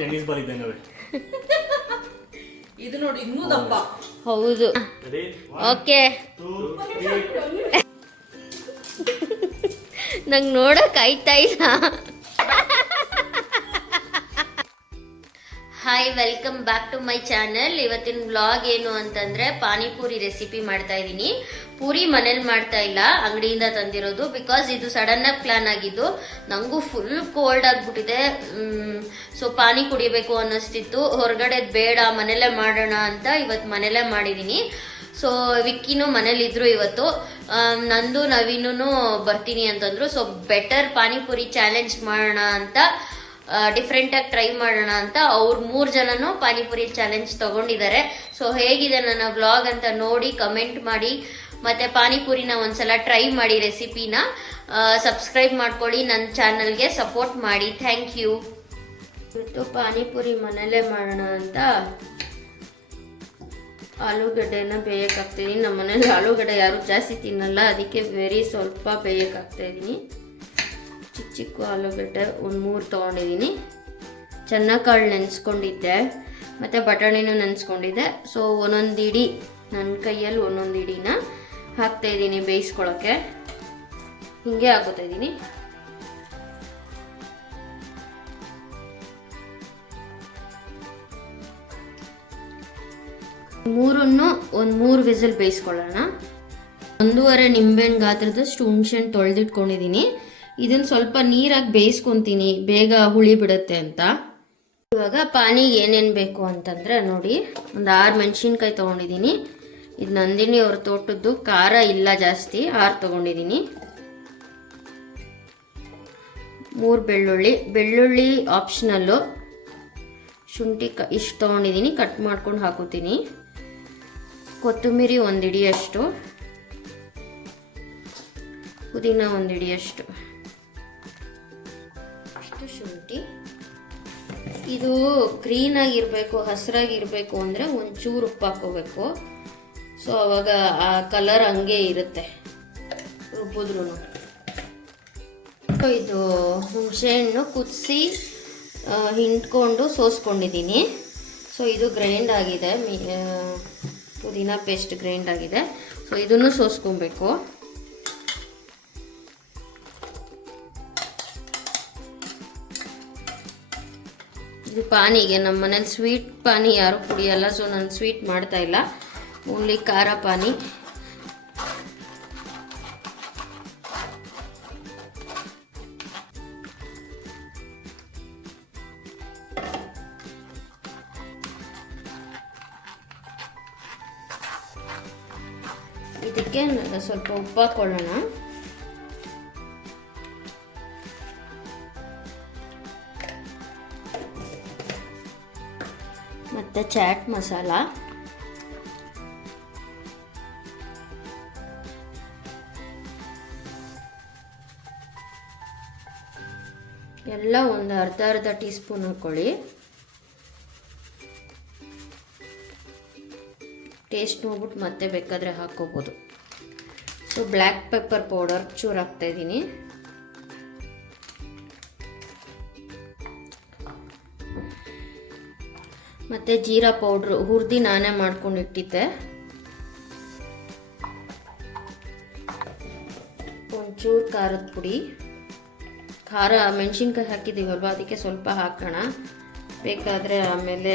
Tennis ball ಇದ್ದಂಗೆ ಇದು ನೋಡಿ ಇನ್ನೂ ದಪ್ಪ. ಹೌದು. ಓಕೆ, ನಂಗೆ ನೋಡಕ್ ಆಯ್ತಾ ಇಲ್ಲ. Hi, welcome back to my channel. ಇವತ್ತಿನ ವ್ಲಾಗ್ ಏನು ಅಂತಂದ್ರೆ ಪಾನಿಪುರಿ ರೆಸಿಪಿ ಮಾಡ್ತಾ ಇದ್ದೀನಿ. ಪೂರಿ ಮನೇಲಿ ಮಾಡ್ತಾ ಇಲ್ಲ, ಅಂಗಡಿಯಿಂದ ತಂದಿರೋದು. ಬಿಕಾಸ್ ಇದು ಸಡನ್ ಆಗಿ ಪ್ಲಾನ್ ಆಗಿದ್ದು. ನಂಗೂ ಫುಲ್ ಕೋಲ್ಡ್ ಆಗ್ಬಿಟ್ಟಿದೆ. ಸೊ ಪಾನಿ ಕುಡಿಬೇಕು ಅನ್ನಿಸ್ತಿತ್ತು. ಹೊರಗಡೆ ಬೇಡ, ಮನೇಲೆ ಮಾಡೋಣ ಅಂತ ಇವತ್ತು ಮನೇಲೆ ಮಾಡಿದೀನಿ. ಸೊ ವಿಕ್ಕಿನೂ ಮನೇಲಿದ್ರು ಇವತ್ತು. ನಂದು ನವೀನು ಬರ್ತೀನಿ ಅಂತಂದ್ರು. ಸೊ ಬೆಟರ್ ಪಾನಿಪುರಿ ಚಾಲೆಂಜ್ ಮಾಡೋಣ ಅಂತ, ಡಿಫ್ರೆಂಟ್ ಆಗಿ ಟ್ರೈ ಮಾಡೋಣ ಅಂತ ಅವ್ರು 3 ಜನನು ಪಾನಿಪುರಿ ಚಾಲೆಂಜ್ ತಗೊಂಡಿದ್ದಾರೆ. ಸೊ ಹೇಗಿದೆ ನನ್ನ ವ್ಲಾಗ್ ಅಂತ ನೋಡಿ ಕಮೆಂಟ್ ಮಾಡಿ. ಮತ್ತೆ ಪಾನಿಪುರಿನ ಒಂದ್ಸಲ ಟ್ರೈ ಮಾಡಿ, ರೆಸಿಪಿನ ಸಬ್ಸ್ಕ್ರೈಬ್ ಮಾಡ್ಕೊಳ್ಳಿ, ನನ್ನ ಚಾನಲ್ಗೆ ಸಪೋರ್ಟ್ ಮಾಡಿ. Thank you. ಇವತ್ತು ಪಾನಿಪುರಿ ಮನೇಲೆ ಮಾಡೋಣ ಅಂತ ಆಲೂಗಡ್ಡೆನ ಬೇಯಕ್ಕಾಗ್ತಿದೀನಿ. ನಮ್ಮ ಮನೇಲಿ ಆಲೂಗಡ್ಡೆ ಯಾರು ಜಾಸ್ತಿ ತಿನ್ನಲ್ಲ, ಅದಕ್ಕೆ ವೆರಿ ಸ್ವಲ್ಪ ಬೇಯಕ್ಕಾಗ್ತಾ ಇದ್ದೀನಿ. ಚಿಕ್ಕ ಚಿಕ್ಕ ಆಲೂಗಡ್ಡೆ ಒಂದು 3 ತೊಗೊಂಡಿದ್ದೀನಿ. ಚೆನ್ನಾಗಿ ನೆನೆಸ್ಕೊಂಡಿದ್ದೆ, ಮತ್ತು ಬಟಾಣಿನೂ ನೆನೆಸ್ಕೊಂಡಿದ್ದೆ. ಸೊ ಒಂದೊಂದು ಇಡಿ, ನನ್ನ ಕೈಯಲ್ಲಿ ಒಂದೊಂದು ಇಡಿನ ಹಾಕ್ತಾಯಿದ್ದೀನಿ ಬೇಯಿಸ್ಕೊಳ್ಳೋಕ್ಕೆ. ಹಿಂಗೆ ಹಾಕೋತಾ ಇದ್ದೀನಿ. ಮೂರನ್ನು ಒಂದು 3 ವಿಸಿಲ್ ಬೇಯಿಸ್ಕೊಳ್ಳೋಣ. 1.5 ನಿಂಬೆಹಣ್ಣು ಗಾತ್ರದಷ್ಟು ಹುಣಸೆಹಣ್ಣು ತೊಳೆದಿಟ್ಕೊಂಡಿದ್ದೀನಿ. ಇದನ್ನು ಸ್ವಲ್ಪ ನೀರಾಗಿ ಬೇಯಿಸ್ಕೊತೀನಿ, ಬೇಗ ಹುಳಿ ಬಿಡುತ್ತೆ ಅಂತ. ಇವಾಗ ಪಾನಿಗೆ ಏನೇನು ಬೇಕು ಅಂತಂದರೆ ನೋಡಿ, ಒಂದು 6 ಮೆಣಸಿನ್ಕಾಯಿ ತೊಗೊಂಡಿದ್ದೀನಿ. ಇದು ನಂದಿನಿ ಅವ್ರ ತೋಟದ್ದು, ಖಾರ ಇಲ್ಲ ಜಾಸ್ತಿ, 6 ತೊಗೊಂಡಿದ್ದೀನಿ. 3 ಬೆಳ್ಳುಳ್ಳಿ ಆಪ್ಷನಲ್ಲು. ಶುಂಠಿ ಇಷ್ಟು ತೊಗೊಂಡಿದ್ದೀನಿ, ಕಟ್ ಮಾಡ್ಕೊಂಡು ಹಾಕೋತೀನಿ. ಕೊತ್ತಂಬರಿ 1 ಹಿಡಿಯಷ್ಟು, ಪುದೀನ 1 ಹಿಡಿಯಷ್ಟು, ಅಷ್ಟು ಶುಂಠಿ. ಇದು ಗ್ರೀನ್ ಆಗಿರಬೇಕು, ಹಸಿರಾಗಿರಬೇಕು ಅಂದರೆ ಒಂಚೂರು ಉಪ್ಪು ಹಾಕೋಬೇಕು. ಸೊ ಅವಾಗ ಆ ಕಲರ್ ಹಂಗೆ ಇರುತ್ತೆ ರುಬ್ಬಿದ್ರೂ. ಇದು ಹುಣಸೆಹಣ್ಣು ಕುದಿಸಿ ಹಿಂಡ್ಕೊಂಡು ಸೋಸ್ಕೊಂಡಿದ್ದೀನಿ. ಸೊ ಇದು ಗ್ರೈಂಡ್ ಆಗಿದೆ, ಪುದೀನ ಪೇಸ್ಟ್ ಗ್ರೈಂಡ್ ಆಗಿದೆ. ಸೊ ಇದನ್ನು ಸೋಸ್ಕೊಬೇಕು. ಇದು ಪಾನಿಗೆ, ನಮ್ಮ ಮನೇಲಿ ಸ್ವೀಟ್ ಪಾನಿ ಯಾರೂ ಕುಡಿಯಲ್ಲ. ಸೊ ನಾನು ಸ್ವೀಟ್ ಮಾಡ್ತಾ ಇಲ್ಲ, ಓನ್ಲಿ ಖಾರ ಪಾನಿ. ಇದಕ್ಕೆ ಸ್ವಲ್ಪ ಉಪ್ಪು ಹಾಕೊಳ್ಳೋಣ. ಮತ್ತು ಚಾಟ್ ಮಸಾಲ, ಎಲ್ಲ ಒಂದು ಅರ್ಧ ಟೀ ಸ್ಪೂನ್ ಹಾಕ್ಕೊಳ್ಳಿ. ಟೇಸ್ಟ್ ನೋಡ್ಬಿಟ್ಟು ಮತ್ತೆ ಬೇಕಾದರೆ ಹಾಕ್ಕೋಬೋದು. ಸೊ ಬ್ಲ್ಯಾಕ್ ಪೆಪ್ಪರ್ ಪೌಡರ್ ಚೂರು ಹಾಕ್ತಾಯಿದ್ದೀನಿ. ಮತ್ತು ಜೀರಾ ಪೌಡ್ರು ಹುರಿದು ನಾನೇ ಮಾಡ್ಕೊಂಡಿಟ್ಟಿದ್ದೆ. ಒಂಚೂರು ಖಾರದ ಪುಡಿ, ಖಾರ ಮೆಣಸಿನ್ಕಾಯಿ ಹಾಕಿದ್ದೀವಲ್ವ ಅದಕ್ಕೆ ಸ್ವಲ್ಪ ಹಾಕೋಣ, ಬೇಕಾದರೆ ಆಮೇಲೆ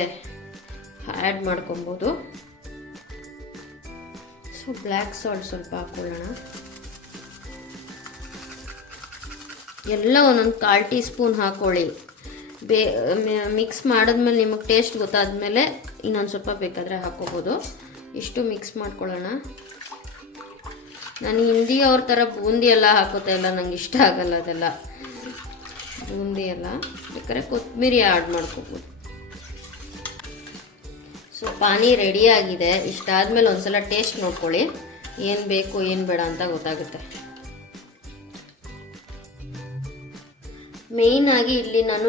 ಆ್ಯಡ್ ಮಾಡ್ಕೊಬೋದು. ಸೊ ಬ್ಲ್ಯಾಕ್ ಸಾಲ್ಟ್ ಸ್ವಲ್ಪ ಹಾಕ್ಕೊಳ್ಳೋಣ. ಎಲ್ಲ ಒಂದೊಂದು 1/4 ಟೀ ಸ್ಪೂನ್ ಹಾಕ್ಕೊಳ್ಳಿ. ಮಿಕ್ಸ್ ಮಾಡಿದ್ಮೇಲೆ ನಿಮಗೆ ಟೇಸ್ಟ್ ಗೊತ್ತಾದ್ಮೇಲೆ ಇನ್ನೊಂದು ಸ್ವಲ್ಪ ಬೇಕಾದರೆ ಹಾಕ್ಕೋಬೋದು. ಇಷ್ಟು ಮಿಕ್ಸ್ ಮಾಡ್ಕೊಳ್ಳೋಣ. ನಾನು ಹಿಂದಿ ಅವ್ರ ಥರ ಬೂಂದಿ ಎಲ್ಲ ಹಾಕೋತಾ ಇಲ್ಲ, ನಂಗೆ ಇಷ್ಟ ಆಗಲ್ಲ ಅದೆಲ್ಲ ಬೂಂದಿ ಎಲ್ಲ. ಬೇಕಾದ್ರೆ ಕೊತ್ತಂಬರಿ ಆ್ಯಡ್ ಮಾಡ್ಕೋಬೋದು. ಸೊ ಪಾನಿ ರೆಡಿಯಾಗಿದೆ. ಇಷ್ಟಾದಮೇಲೆ ಒಂದ್ಸಲ ಟೇಸ್ಟ್ ನೋಡ್ಕೊಳ್ಳಿ, ಏನು ಬೇಕು ಏನು ಬೇಡ ಅಂತ ಗೊತ್ತಾಗುತ್ತೆ. ಮೇಯ್ನಾಗಿ ಇಲ್ಲಿ ನಾನು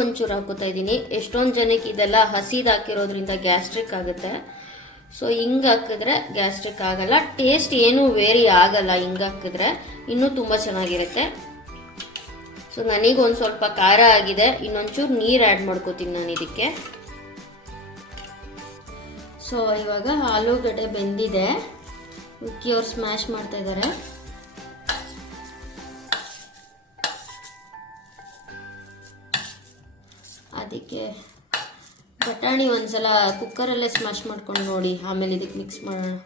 ಒಂಚೂರು ಹಾಕೋತಾ ಇದ್ದೀನಿ. ಎಷ್ಟೊಂದು ಜನಕ್ಕೆ ಇದೆಲ್ಲ ಹಸಿದು ಹಾಕಿರೋದ್ರಿಂದ ಗ್ಯಾಸ್ಟ್ರಿಕ್ ಆಗುತ್ತೆ. ಸೊ ಹಿಂಗೆ ಹಾಕಿದ್ರೆ ಗ್ಯಾಸ್ಟ್ರಿಕ್ ಆಗಲ್ಲ, ಟೇಸ್ಟ್ ಏನೂ ವೇರಿ ಆಗಲ್ಲ. ಹಿಂಗೆ ಹಾಕಿದ್ರೆ ಇನ್ನೂ ತುಂಬ ಚೆನ್ನಾಗಿರುತ್ತೆ. ಸೊ ನನಗೊಂದು ಸ್ವಲ್ಪ ಖಾರ ಆಗಿದೆ, ಇನ್ನೊಂಚೂರು ನೀರು ಆ್ಯಡ್ ಮಾಡ್ಕೋತೀನಿ ನಾನು ಇದಕ್ಕೆ. ಸೊ ಇವಾಗ ಆಲೂಗಡ್ಡೆ ಬೆಂದಿದೆ, ವಿಕ್ಕಿ ಅವ್ರು ಸ್ಮ್ಯಾಶ್ ಮಾಡ್ತಾ ಇದ್ದಾರೆ. ಅದಕ್ಕೆ ಬಟಾಣಿ ಒಂದ್ಸಲ ಕುಕ್ಕರಲ್ಲೇ ಸ್ಮ್ಯಾಶ್ ಮಾಡ್ಕೊಂಡು ನೋಡಿ, ಆಮೇಲೆ ಇದಕ್ಕೆ ಮಿಕ್ಸ್ ಮಾಡೋಣ.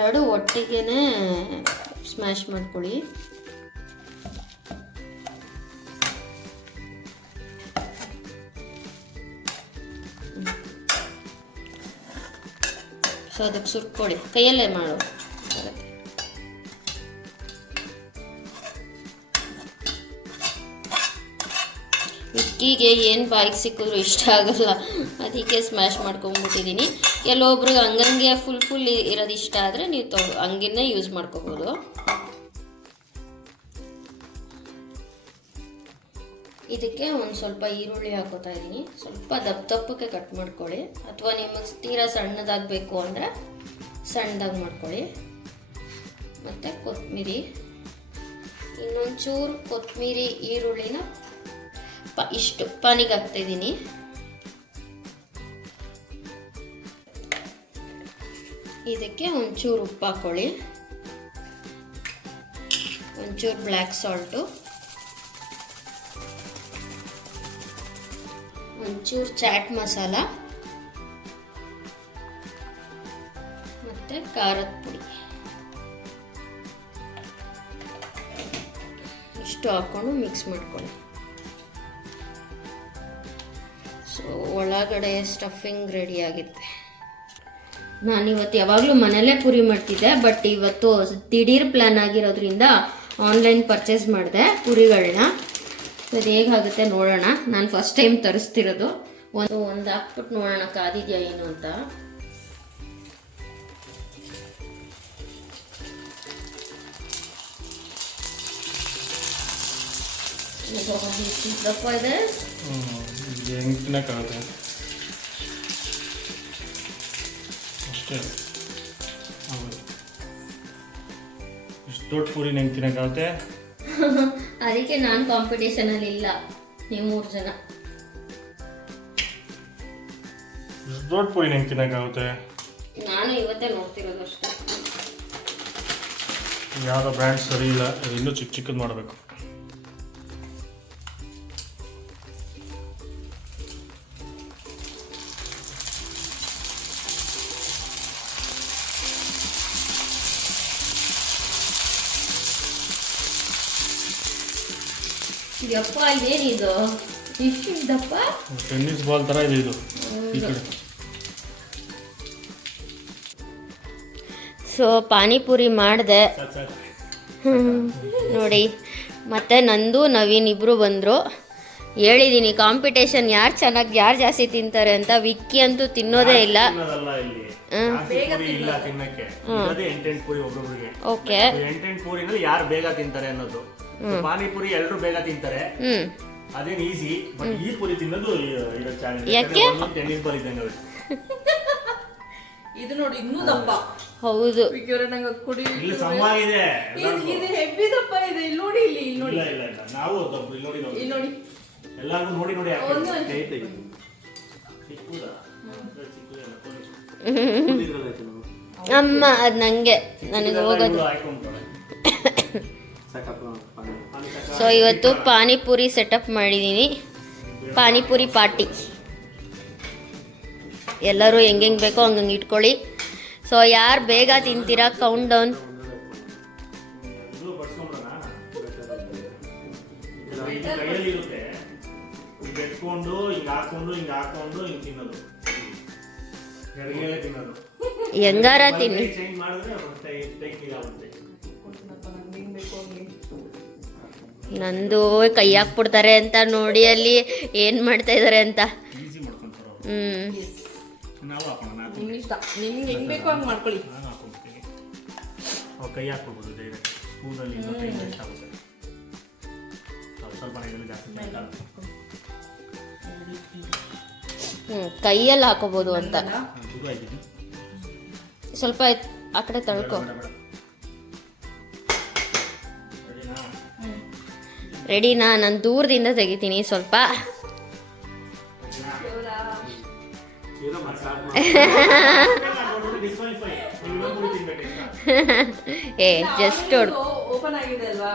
ಎರಡು ಒಟ್ಟಿಗೆನೆ ಸ್ಮ್ಯಾಶ್ ಮಾಡ್ಕೊಳ್ಳಿ. ಸೊ ಅದಕ್ಕೆ ಸುರ್ಕೊಳ್ಳಿ, ಕೈಯಲ್ಲೇ ಮಾಡು. ವಿಕ್ಕಿಗೆ ಏನು ಬಾಯಿಗೆ ಸಿಕ್ಕಿದ್ರು ಇಷ್ಟ ಆಗಲ್ಲ, ಅದಕ್ಕೆ ಸ್ಮ್ಯಾಶ್ ಮಾಡ್ಕೊಂಡ್ಬಿಟ್ಟಿದ್ದೀನಿ. ಕೆಲವೊಬ್ರಿಗೆ ಹಂಗಂಗೆ ಫುಲ್ ಇರೋದು ಇಷ್ಟ ಆದರೆ ನೀವು ಹಂಗೇ ಯೂಸ್ ಮಾಡ್ಕೋಬೋದು. ಇದಕ್ಕೆ ಒಂದು ಸ್ವಲ್ಪ ಈರುಳ್ಳಿ ಹಾಕೋತಾ ಇದ್ದೀನಿ. ಸ್ವಲ್ಪ ದಪ್ಪಕ್ಕೆ ಕಟ್ ಮಾಡ್ಕೊಳ್ಳಿ, ಅಥವಾ ನಿಮಗೆ ತೀರಾ ಸಣ್ಣದಾಗಬೇಕು ಅಂದರೆ ಸಣ್ಣದಾಗಿ ಮಾಡ್ಕೊಳ್ಳಿ. ಮತ್ತು ಕೊತ್ತಂಬರಿ, ಇನ್ನೊಂಚೂರು ಕೊತ್ತಂಬರಿ ಈರುಳ್ಳಿನ ಇಷ್ಟು ಪಾನಿಗೆ ಹಾಕ್ತಾಯಿದ್ದೀನಿ. ಇದಕ್ಕೆ ಒಂಚೂರು ಉಪ್ಪು ಹಾಕ್ಕೊಳ್ಳಿ, ಒಂಚೂರು ಬ್ಲ್ಯಾಕ್ ಸಾಲ್ಟು, ಒಂಚೂರು ಚಾಟ್ ಮಸಾಲ ಮತ್ತು ಖಾರದ ಪುಡಿ ಇಷ್ಟು ಹಾಕ್ಕೊಂಡು ಮಿಕ್ಸ್ ಮಾಡ್ಕೊಳ್ಳಿ. ಸೊ ಒಳಗಡೆ ಸ್ಟಫಿಂಗ್ ರೆಡಿ ಆಗುತ್ತೆ. ನಾನಿವತ್ತು ಯಾವಾಗಲೂ ಮನೆಯಲ್ಲೇ ಪೂರಿ ಮಾಡ್ತಿದ್ದೆ, ಬಟ್ ಇವತ್ತು ದಿಢೀರ್ ಪ್ಲ್ಯಾನ್ ಆಗಿರೋದ್ರಿಂದ ಆನ್ಲೈನ್ ಪರ್ಚೇಸ್ ಮಾಡಿದೆ ಪೂರಿಗಳನ್ನ. ಸೊ ಅದು ಹೇಗಾಗುತ್ತೆ ನೋಡೋಣ. ನಾನು ಫಸ್ಟ್ ಟೈಮ್ ತರಿಸ್ತಿರೋದು. ಒಂದು ಹಾಕ್ಬಿಟ್ಟು ನೋಡೋಣ ಕಾದಿದೆಯಾ ಏನು ಅಂತ. ದಪ್ಪ ಇದೆ, ಹೆಂಗೆ ತಿನ್ನಕ್ಕಾಗುತ್ತೆ ಅಷ್ಟೇ. ಇಷ್ಟು ದೊಡ್ಡ ಪೂರಿ ಹೆಂಗೆ ತಿನ್ನಕ್ಕಾಗುತ್ತೆ? ಅದಕ್ಕೆ ನಾನು ಕಾಂಪಿಟೇಷನಲ್ಲಿ ಇಲ್ಲ, ನೀವು 3 ಜನ. ಇಷ್ಟು ದೊಡ್ಡ ಪೂರಿ ಹೆಂಗೆ ತಿನ್ನಕ್ಕಾಗುತ್ತೆ? ನಾನು ಇವತ್ತೇ ನೋಡ್ತಿರೋದು ಅಷ್ಟೇ. ಯಾವುದೋ ಬ್ರ್ಯಾಂಡ್ ಸರಿ ಇಲ್ಲ, ಇನ್ನೂ ಚಿಕ್ಕದು ಮಾಡಬೇಕು. ಯಪ್ಪ ಏನಿದು ಇಷ್ಟು ದಪ್ಪ? ಟೆನ್ನಿಸ್ ಬಾಲ್ ಥರ ಇದೆ ಇದು ಈ ಕಡೆ. ಸೊ ಪಾನಿಪುರಿ ಮಾಡಿದೆ ನೋಡಿ. ಮತ್ತು ನಂದು ನವೀನ್ ಇಬ್ಬರು ಬಂದರು. ಹೇಳಿದ್ದೀನಿ ಕಾಂಪಿಟೇಷನ್ ಯಾರು ಜಾಸ್ತಿ ತಿಂತಾರೆ ಅಂತ. ವಿಕ್ಕಿ ಅಂತೂ ತಿನ್ನೋದೇ ಇಲ್ಲ. ಓಕೆ, 8 ಪೂರಿನಲ್ಲಿ ಯಾರು ಬೇಗ ತಿಂತಾರೆ ಅನ್ನೋದು. ಪಾನಿಪುರಿ ಎಲ್ಲರೂ ಬೇಗ ತಿಂತಾರೆ, ಅದೇನು ಈಸಿ. ಬಟ್ ಈ ಪೂರಿ ತಿನ್ನೋದು ಇರೋ ಚಾಲೆಂಜ್. ಯಾಕೆ? ಟೆನ್ನಿಸ್ ಬಾಲ್ ಇದ್ದಂಗೆ ಇದು ನೋಡಿ ಇನ್ನೂ ದಪ್ಪ. ಹೌದು, ಇಲ್ಲಿ ಸಮ ಇದೆ, ಇದು ಹೆವಿ ದಪ್ಪ ಇದೆ. ಇಲ್ಲಿ ನೋಡಿ, ಇಲ್ಲಿ ನೋಡಿ. ಇಲ್ಲ ನಾವು ಇಲ್ಲಿ ನೋಡಿ ಎಲ್ಲಾರ್ಗು ನೋಡಿ ಅಮ್ಮ ಅದು ನನಗೆ ಹೋಗೋದು. ಸೊ ಇವತ್ತು ಪಾನಿಪುರಿ ಸೆಟಪ್ ಮಾಡಿದ್ದೀನಿ, ಪಾನಿಪುರಿ ಪಾರ್ಟಿ. ಎಲ್ಲರೂ ಹೆಂಗೆ ಬೇಕೋ ಹಂಗಂಗೆ ಇಟ್ಕೊಳ್ಳಿ. ಸೊ ಯಾರು ಬೇಗ ತಿಂತೀರಾ ಕೌಂಟ್ ಡೌನ್. ಹೆಂಗಾರ ತಿನ್ನಿ. ನಂದು ಕೈ ಹಾಕ್ಬಿಡ್ತಾರೆ ಅಂತ ನೋಡಿ ಅಲ್ಲಿ ಏನು ಮಾಡ್ತಾ ಇದ್ದಾರೆ ಅಂತ. ನಿಮ್ಗೆ ಹೆಂಗ್ ಬೇಕೋ ಹಂಗೆ ಮಾಡ್ಕೊಳ್ಳಿ. ಕೈ ಹಾಕ್ಬಿಡ್ಬೋದು ಡೈರೆಕ್ಟ್ ಸ್ಪೂನಲ್ಲಿ. ಸ್ವಲ್ಪ ಜಾಸ್ತಿ ಕೈಯಲ್ಲಿ ಹಾಕೋಬೋದು ಅಂತ. ದೂರ ಇದ್ದೀನಿ. ಸ್ವಲ್ಪ ಆ ಕಡೆ ತಳ್ಕೊ. ರೆಡಿನಾ? ನಾನು ದೂರದಿಂದ ತೆಗಿತೀನಿ ಸ್ವಲ್ಪ. ಏ ಜಸ್ಟ್ ಓಪನ್ ಆಗಿದೆ ಅಲ್ವಾ?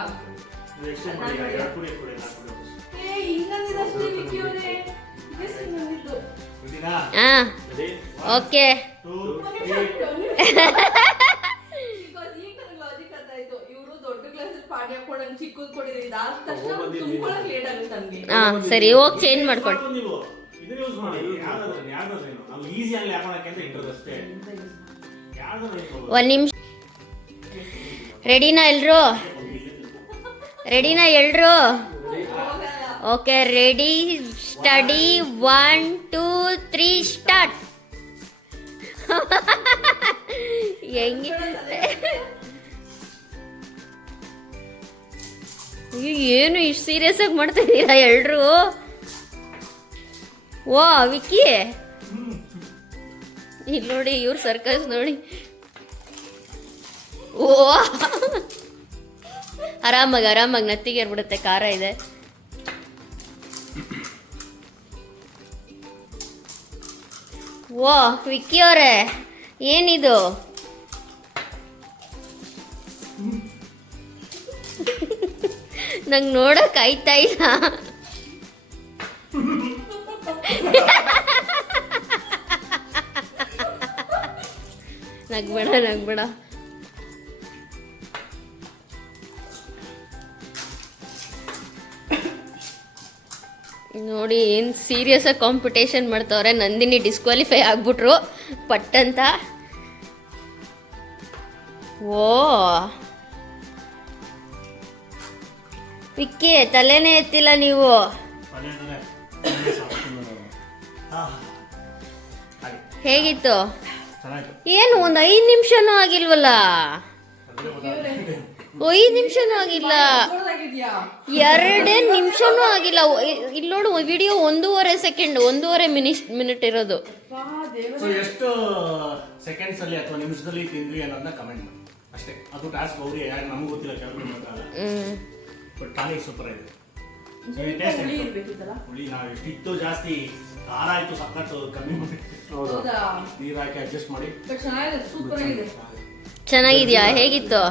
ಹಾ ಓಕೆ. ಹಾ ಸರಿ, ಹೋಗಿ ಚೇಂಜ್ ಮಾಡ್ಕೊಳ್ಳಿ. ಒಂದು ನಿಮಿಷ. ರೆಡಿನಾ ಎಲ್ರು? ರೆಡಿನಾ ಎಲ್ರು? Okay ready study 1 2 3 start. ಹೆಂಗೆ ಏನು ಇಷ್ಟು ಸೀರಿಯಸ್ ಆಗಿ ಮಾಡ್ತಾ ಇದ್ದೀರಾ ಎಲ್ರು? ಓ ವಿಕ್ಕಿ ಇಲ್ಲಿ ನೋಡಿ, ಇವ್ರ ಸರ್ಕಸ್ ನೋಡಿ. ಓ ಆರಾಮಾಗಿ ನತ್ತಿಗೆ ಇರ್ಬಿಡುತ್ತೆ, ಖಾರ ಇದೆ. ಓ ವಿಕ್ಕಿ ಅವರೇ, ಏನಿದು? ನಂಗೆ ನೋಡಕ್ ಆಯ್ತಾ ಇಲ್ಲ. ನಗ್ಬೇಡ. ನೋಡಿ ಏನು ಸೀರಿಯಸ್ ಆಗಿ ಕಾಂಪಿಟೇಷನ್ ಮಾಡ್ತವ್ರೆ. ನಂದಿನಿ ಡಿಸ್ಕ್ವಾಲಿಫೈ ಆಗ್ಬಿಟ್ರು ಪಟ್ಟಂತ. ಓ ವಿಕ್ಕಿ ತಲೆನೇ ಎತ್ತಿಲ್ಲ ನೀವು. ಹೇಗಿತ್ತು? ಏನು ಒಂದು 5 ನಿಮಿಷನೂ ಆಗಿಲ್ವಲ್ಲ? 5 ನಿಮಿಷನೂ ಆಗಿಲ್ಲ, 2 ನಿಮಿಷನೂ ಆಗಿಲ್ಲ. ಇಲ್ಲಿ ನೋಡು, ವಿಡಿಯೋ 1.5 ಸೆಕೆಂಡ್, 1.5 ಮಿನಿಟ್ ಇರೋದು. ಎಷ್ಟು ಸೆಕೆಂಡ್ಸ್ ಅಲ್ಲಿ ಅಥವಾ ನಿಮಿಷದಲ್ಲಿ ತಿಂದ್ರಿ ಅನ್ನೋದನ್ನ ಕಮೆಂಟ್ ಮಾಡಿ ಅಷ್ಟೇ. ಅದು ಟಾಸ್ಕ್ ಅವ್ರಿ, ನಮ್ಗೆ ಗೊತ್ತಿಲ್ಲ, ಬಟ್ ಪಾನಿ ಸೂಪರ್ ಆಗಿದೆ. ಹುಳಿ ನಾವು ಎಷ್ಟಿತ್ತು ಜಾಸ್ತಿ, ಖಾರ ಆಯ್ತು ಸಖತ್ತು, ಕಮ್ಮಿ ಮಾಡಿ ನೀರು ಹಾಕಿ ಅಡ್ಜಸ್ಟ್ ಮಾಡಿ. ಚೆನ್ನಾಗಿದ್ಯಾ? ಹೇಗಿತ್ತು?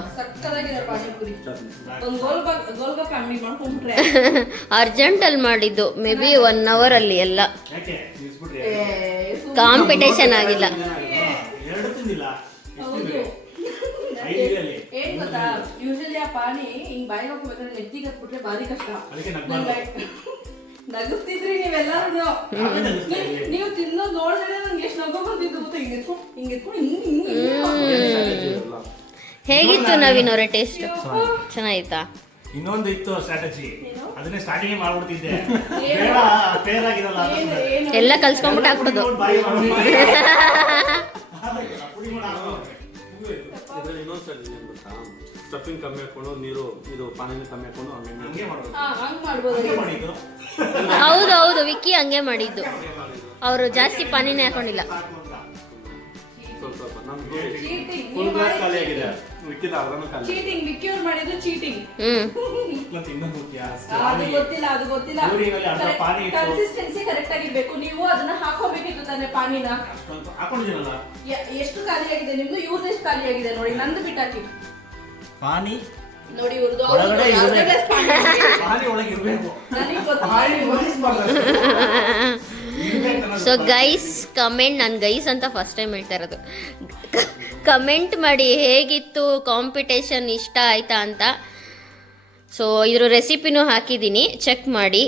ಅರ್ಜೆಂಟಲ್ಲಿ ಮಾಡಿದ್ದು, ಮೇ ಬಿ 1 hour ಅಲ್ಲಿ ಎಲ್ಲ. ಕಾಂಪಿಟೇಷನ್ ಆಗಿಲ್ಲ. ಏನ್ ಗೊತ್ತಾ, ಯೂಶಲಿ ಆ ಪಾನಿ ಹಿಂಗ್ ಬಾಯಿಗೆ ಹಾಕೋಬೇಕಾದ್ರೆ ನೆತ್ತಿಗೆ ಹತ್ಬಿಟ್ರೆ ಭಾರಿ ಕಷ್ಟ. ನಗಿಸ್ತಿದ್ರಿ ನೀವೆಲ್ಲರೂ. ನೀವು ತಿನ್ನೋದು ನೋಡಿದ್ರೆ ನಂಗೆ ಎಷ್ಟು ನಗು ಬಂದಿದ್ದು ಗೊತ್ತಾ? ಹೇಗಿತ್ತು ನವೀನ್ ಅವರೇ? ಟೇಸ್ಟ್ ಚೆನ್ನಾಗಿತ್ತಾ? ಇನ್ನೊಂದು ಇತ್ತು ಸ್ಟ್ರಾಟಜಿ, ಅದನ್ನೇ ಸ್ಟಾರ್ಟಿಂಗ್ ಮಾಡ್ಬಿಡ್ತಿದ್ದೆ. ಫೇರ್ ಆಗಿರಲ್ಲ, ಎಲ್ಲ ಕಲ್ಸ್ಕೊಂಡ್ಬಿಟ್ಟು ಹಾಕ್ಬಿಡೋದು. ಸ್ಟಫಿಂಗ್ ಕಮ್ಮಿ ಹಾಕೊಂಡು, ನೀರು ಇದು ಪಾನಿನ ಕಮ್ಮಿ ಹಾಕೊಂಡು ಹೌದು ವಿಕ್ಕಿ ಹಂಗೆ ಮಾಡಿದ್ದು. ಅವರು ಜಾಸ್ತಿ ಪಾನಿನೇ ಹಾಕೊಂಡಿಲ್ಲ. ಕನ್ಸಿಸ್ಟೆನ್ಸಿ ಕರೆಕ್ಟ್ ಆಗಿರ್ಬೇಕು. ನೀವು ಅದನ್ನ ಹಾಕೋಬೇಕಿತ್ತು ತಾನೆ ಪಾನಿನ. ಎಷ್ಟು ಖಾಲಿ ಆಗಿದೆ ನಿಮ್ದು? ಇವ್ರದ್ದು ಎಷ್ಟು ಖಾಲಿ ಆಗಿದೆ ನೋಡಿ, ನಂದು ಬಿಟ್ಟಾಕಿ ಪಾನಿ ನೋಡಿ. ಇವ್ರದ್ದು ಪಾನಿ ಒಳಗೆ ಇರಬೇಕು. ಸೊ ಗೈಸ್ ಕಮೆಂಟ್, ನಾನು ಗೈಸ್ ಅಂತ ಫಸ್ಟ್ ಟೈಮ್ ಹೇಳ್ತಾ ಇರೋದು, ಕಮೆಂಟ್ ಮಾಡಿ ಹೇಗಿತ್ತು ಕಾಂಪಿಟೇಷನ್, ಇಷ್ಟ ಆಯ್ತಾ ಅಂತ. ಸೊ ಇದ್ರ ರೆಸಿಪಿನೂ ಹಾಕಿದ್ದೀನಿ, ಚೆಕ್ ಮಾಡಿ.